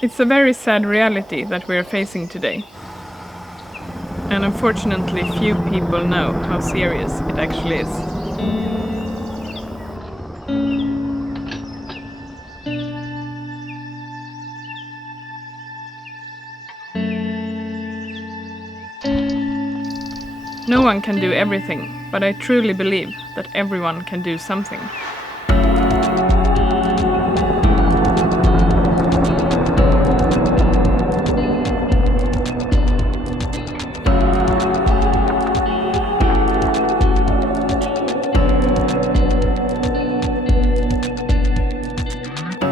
It's a very sad reality that we are facing today. And unfortunately, few people know how serious it actually is. No one can do everything, but I truly believe that everyone can do something.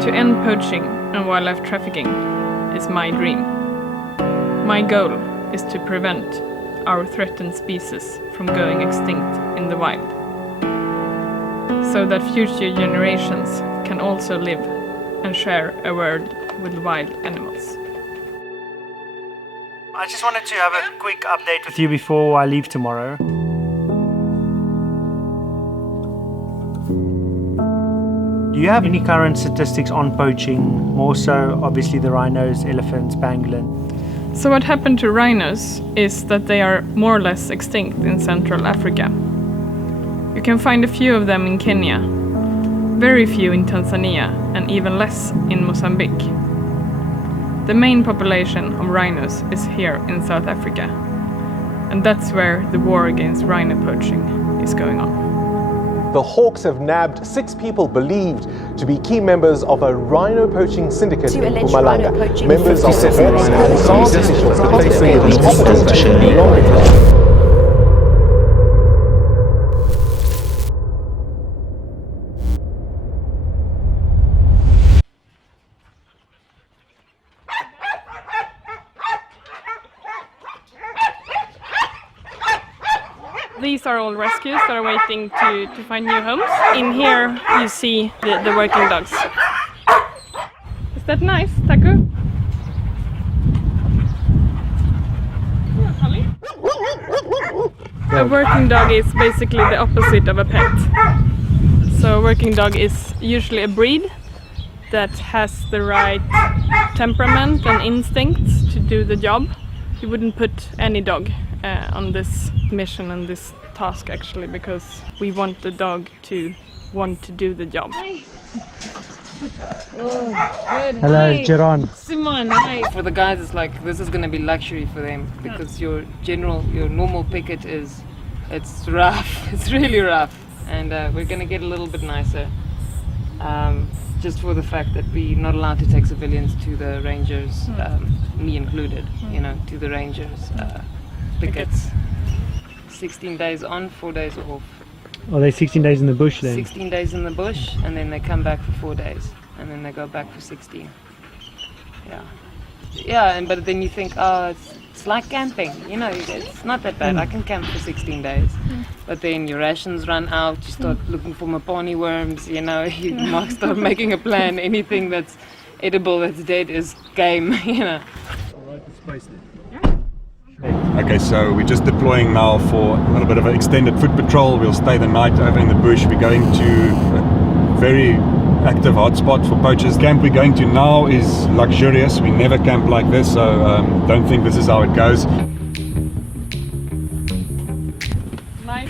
To end poaching and wildlife trafficking is my dream. My goal is to prevent our threatened species from going extinct in the wild, so that future generations can also live and share a world with wild animals. I just wanted to have a quick update with you before I leave tomorrow. Do you have any current statistics on poaching? More so, obviously, the rhinos, elephants, pangolin. So what happened to rhinos is that they are more or less extinct in Central Africa. You can find a few of them in Kenya, very few in Tanzania, and even less in Mozambique. The main population of rhinos is here in South Africa, and that's where the war against rhino poaching is going on. The Hawks have nabbed 6 people believed to be key members of a rhino poaching syndicate in Mpumalanga. Members of the vets and SARS officials participated in the operation. These are all rescues that are waiting to find new homes. In here you see the working dogs. Is that nice, Taku? A working dog is basically the opposite of a pet. So a working dog is usually a breed that has the right temperament and instincts to do the job. You wouldn't put any dog on this mission and this task actually, because we want the dog to want to do the job. Hi. Oh, good. Hello, Hi. Geran. Simon, hi. For the guys, it's like this is going to be luxury for them because your normal picket it's rough. It's really rough, and we're going to get a little bit nicer. Just for the fact that we're not allowed to take civilians to the rangers, me included, to the rangers pickets. 16 days on, 4 days off. Are they 16 days in the bush then? 16 days in the bush, and then they come back for 4 days, and then they go back for 16. Yeah, but then you think, oh, it's like camping, it's not that bad. I can camp for 16 days. But then your rations run out, you start looking for mapani worms, you might start making a plan. Anything that's edible that's dead is game, Okay, so we're just deploying now for a little bit of an extended foot patrol. We'll stay the night over in the bush. We're going to a very active hotspot for poachers. Camp we're going to now is luxurious. We never camp like this, so don't think this is how it goes. Nice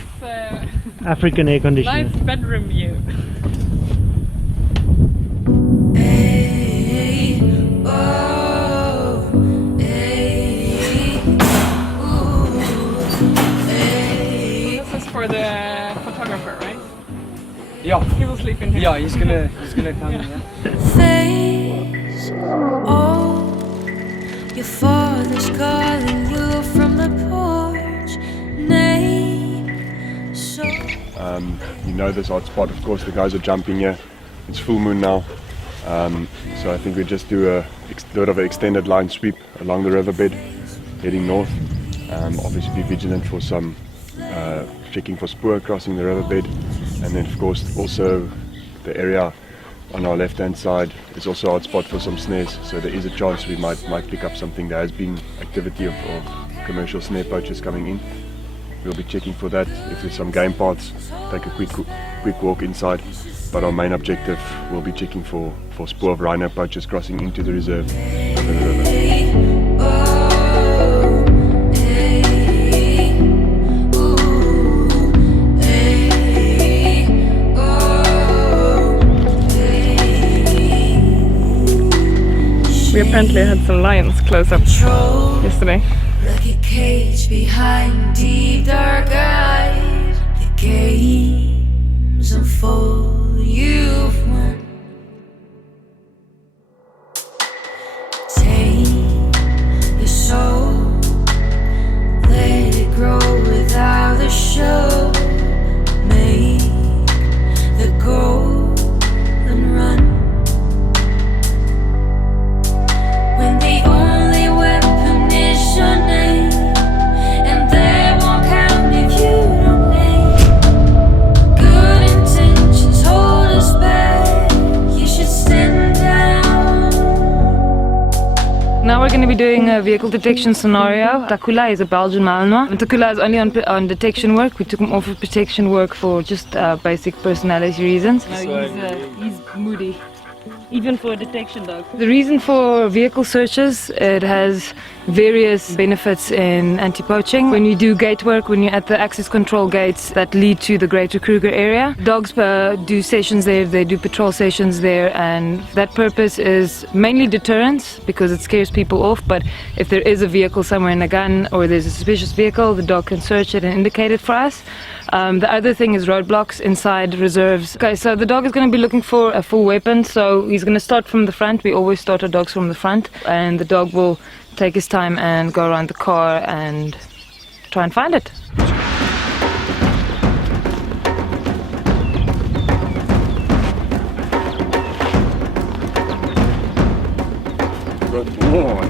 African air conditioning. nice bedroom view. For the photographer, right? Yeah. He will sleep in here. Yeah, he's gonna come. Yeah. Face, oh, your father's calling you from the porch. Nay, so. This hot spot. Of course, the guys are jumping here. It's full moon now, so I think we just do a bit of an extended line sweep along the riverbed, heading north. Obviously, be vigilant for some. Checking for spoor crossing the riverbed, and then of course also the area on our left hand side is also a hot spot for some snares, so there is a chance we might pick up something. There has been activity of commercial snare poachers coming in. We'll be checking for that. If there's some game paths, take a quick walk inside, but our main objective will be checking for spoor of rhino poachers crossing into the reserve over the river. We apparently had some lions close up yesterday. Like a cage behind deep dark eyes. The games unfold, you've won. Tame your soul, let it grow without a show. Make the goal and run. When the only weapon is your name, and they won't count if you don't name. Good intentions hold us back. You should stand down. Now we're going to be doing a vehicle detection scenario. Takula is a Belgian Malinois. Takula is only on detection work. We took him off of protection work for just basic personality reasons. He's moody. Even for a detection dog. The reason for vehicle searches, it has various benefits in anti-poaching. When you do gate work, when you're at the access control gates that lead to the Greater Kruger area, dogs do sessions there, they do patrol sessions there, and that purpose is mainly deterrence because it scares people off. But if there is a vehicle somewhere in a gun or there's a suspicious vehicle, the dog can search it and indicate it for us. The other thing is roadblocks inside reserves. Okay, so the dog is going to be looking for a full weapon, so he's going to start from the front. We always start our dogs from the front, and the dog will take his time and go around the car and try and find it. Good boy.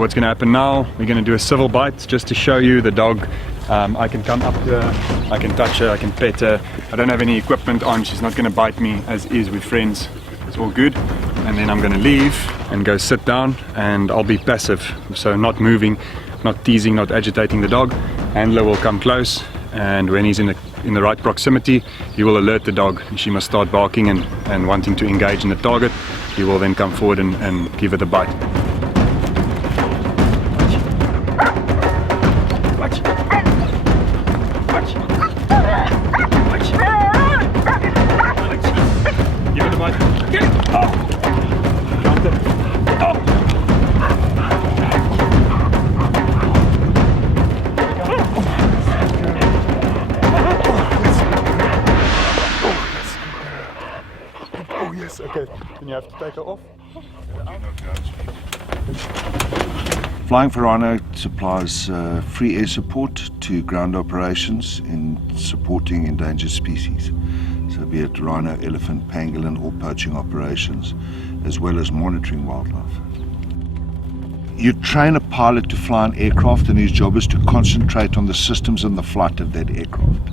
What's going to happen now, we're going to do a civil bite just to show you the dog. I can come up to her, I can touch her, I can pet her. I don't have any equipment on, she's not going to bite me as is with friends. It's all good. And then I'm going to leave and go sit down, and I'll be passive, so not moving, not teasing, not agitating the dog. Handler will come close, and when he's in the right proximity, he will alert the dog. She must start barking and wanting to engage in the target. He will then come forward and give her the bite. Okay, then you have to take her off. Flying for Rhino supplies free air support to ground operations in supporting endangered species. So be it rhino, elephant, pangolin or poaching operations, as well as monitoring wildlife. You train a pilot to fly an aircraft, and his job is to concentrate on the systems and the flight of that aircraft.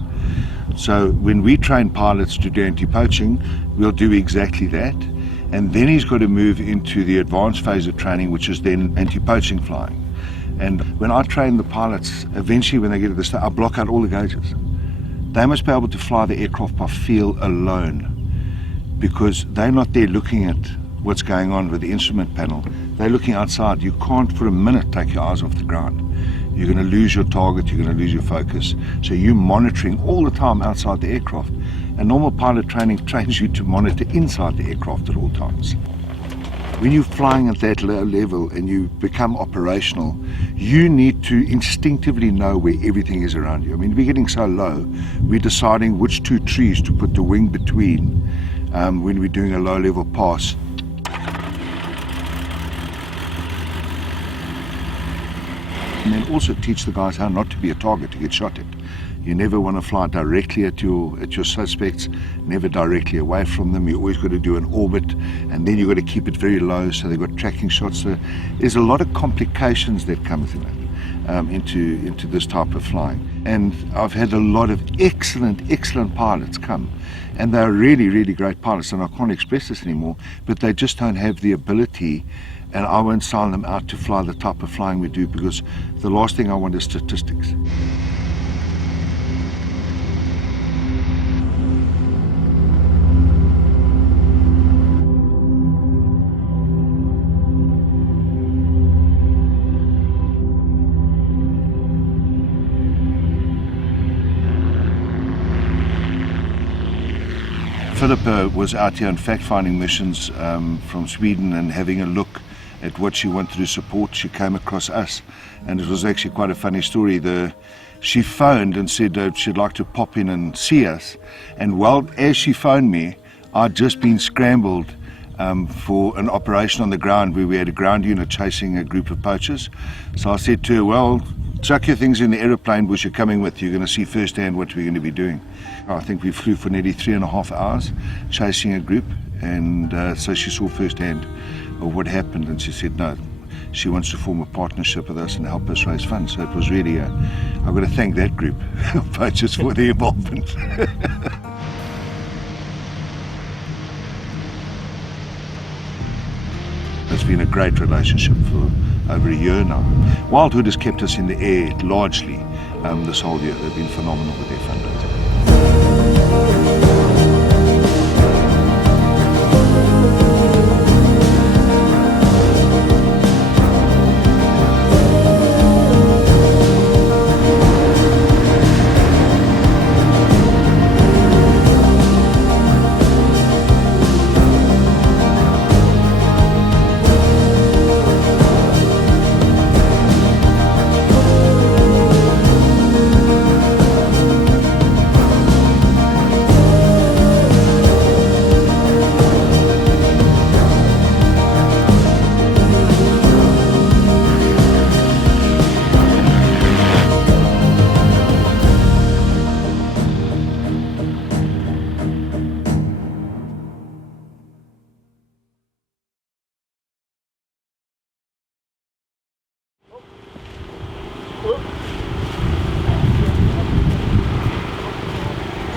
So when we train pilots to do anti-poaching, we'll do exactly that. And then he's got to move into the advanced phase of training, which is then anti-poaching flying. And when I train the pilots, eventually when they get to the stage, I block out all the gauges. They must be able to fly the aircraft by feel alone, because they're not there looking at what's going on with the instrument panel. They're looking outside. You can't for a minute take your eyes off the ground. You're going to lose your target, you're going to lose your focus. So you're monitoring all the time outside the aircraft. And normal pilot training trains you to monitor inside the aircraft at all times. When you're flying at that low level and you become operational, you need to instinctively know where everything is around you. I mean, we're getting so low, we're deciding which two trees to put the wing between when we're doing a low-level pass. And then also teach the guys how not to be a target to get shot at. You never want to fly directly at your suspects, never directly away from them. You always got to do an orbit, and then you've got to keep it very low so they've got tracking shots. So there's a lot of complications that come with that. into this type of flying. And I've had a lot of excellent pilots come, and they're really, really great pilots, and I can't express this anymore, but they just don't have the ability, and I won't sign them out to fly the type of flying we do, because the last thing I want is statistics. Philippa was out here on fact-finding missions from Sweden and having a look at what she wanted to support. She came across us, and it was actually quite a funny story. She phoned and said she'd like to pop in and see us, and as she phoned me, I'd just been scrambled for an operation on the ground where we had a ground unit chasing a group of poachers. So I said to her, well, chuck your things in the aeroplane because you're coming with. You're going to see firsthand what we're going to be doing. I think we flew for nearly 3.5 hours chasing a group, and so she saw firsthand of what happened, and she said no, she wants to form a partnership with us and help us raise funds. So it was really, I've got to thank that group of poachers for their involvement. It's been a great relationship for over a year now. Wildhood has kept us in the air largely this whole year. They've been phenomenal with their fundraising.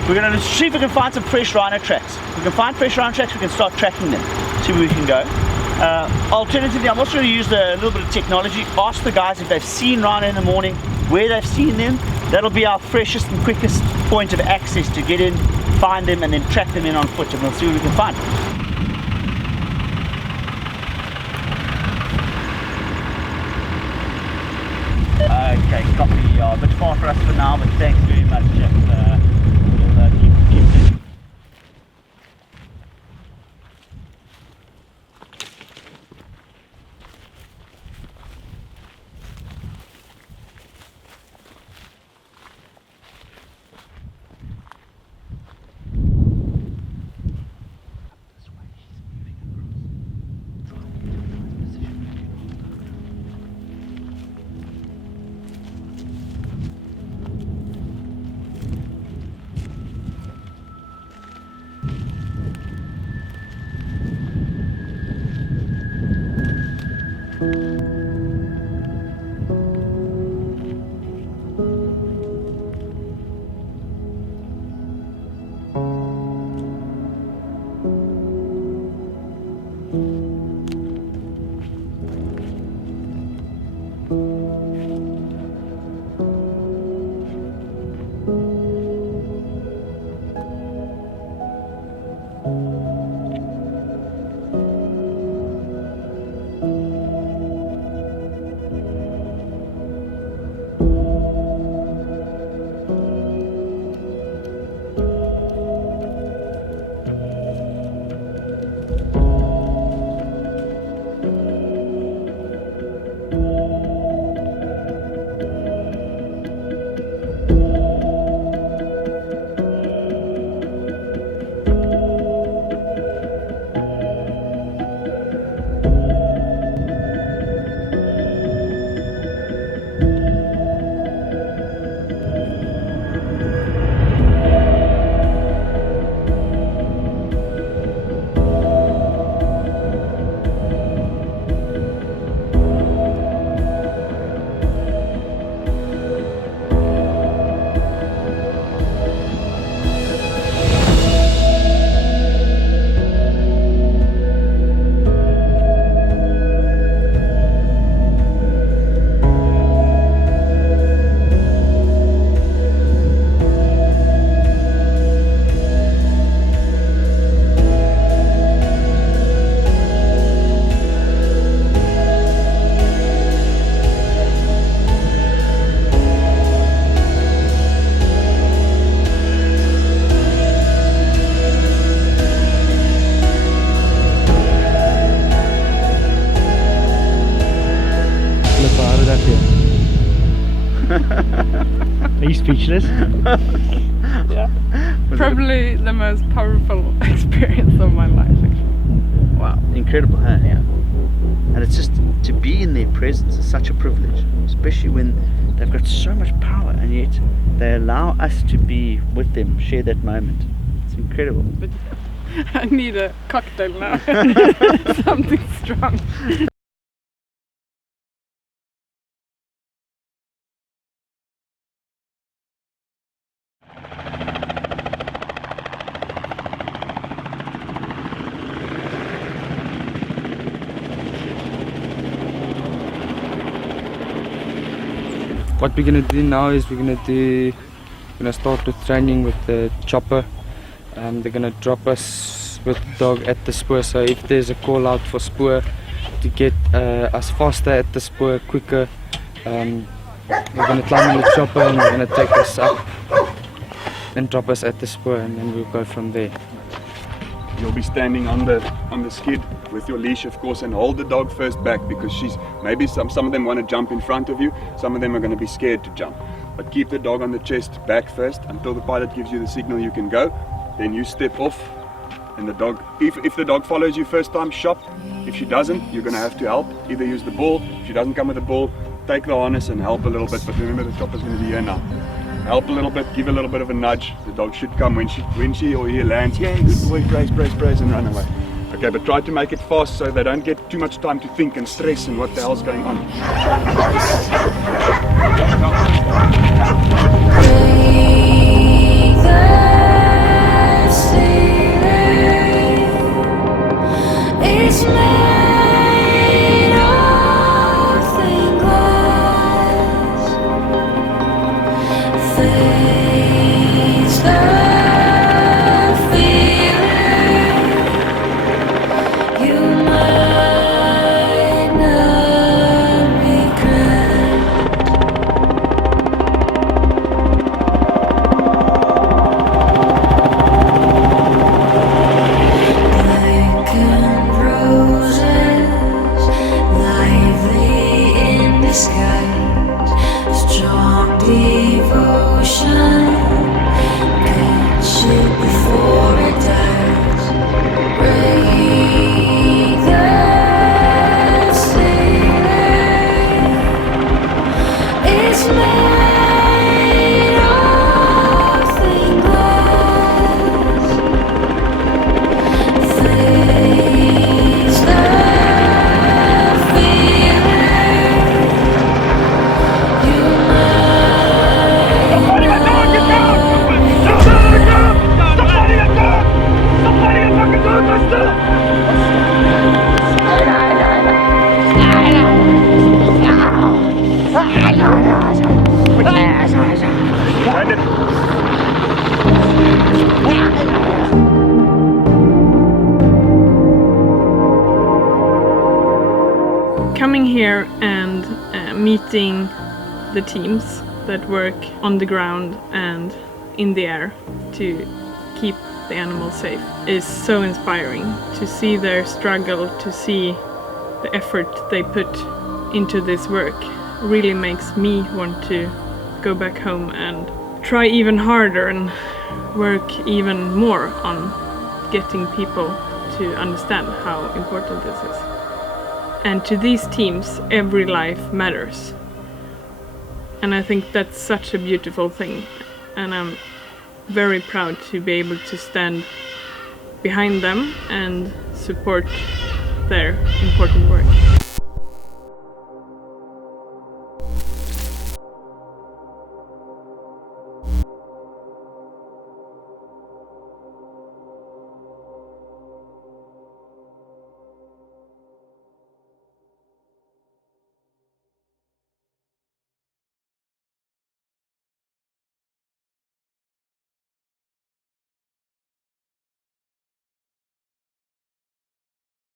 We're going to see if we can find some fresh rhino tracks. If we can find fresh rhino tracks, we can start tracking them, see where we can go. Alternatively, I'm also going to use a little bit of technology, ask the guys if they've seen rhino in the morning, where they've seen them. That'll be our freshest and quickest point of access to get in, find them, and then track them in on foot, and we'll see what we can find. Okay, copy. A bit far for us for now, but thanks very much, Jeff. We'll keep it. speechless. Yeah. Probably the most powerful experience of my life, actually. Wow, incredible, huh? Yeah. And it's just to be in their presence is such a privilege, especially when they've got so much power and yet they allow us to be with them, share that moment. It's incredible. But I need a cocktail now. Something strong. What we're gonna do now is we're gonna start with training with the chopper. They're gonna drop us with the dog at the spoor. So if there's a call out for spoor to get us faster at the spoor quicker, we're gonna climb in the chopper and we're gonna take us up and drop us at the spoor, and then we'll go from there. You'll be standing on the skid with your leash, of course, and hold the dog first back, because maybe some of them want to jump in front of you, some of them are going to be scared to jump. But keep the dog on the chest back first until the pilot gives you the signal you can go. Then you step off, and the dog, if the dog follows you first time, shop. If she doesn't, you're going to have to help. Either use the ball. If she doesn't come with the ball, take the harness and help a little bit. But remember, the chopper's going to be here now. Help a little bit, give a little bit of a nudge. The dog should come when she or he lands. Yeah, good boy, brace, and run away. Okay, but try to make it fast so they don't get too much time to think and stress and what the hell's going on. It's made of thin glass. Face the feeling you might not regret. Blackened roses, lively in disguise, strong devotion, catch it before it dies. Break the ceiling. It's made of thin glass. Face the feeling you might not Coming here and meeting the teams that work on the ground and in the air to keep the animals safe is so inspiring. To see their struggle, to see the effort they put into this work really makes me want to go back home and try even harder and work even more on getting people to understand how important this is. And to these teams, every life matters. And I think that's such a beautiful thing. And I'm very proud to be able to stand behind them and support their important work.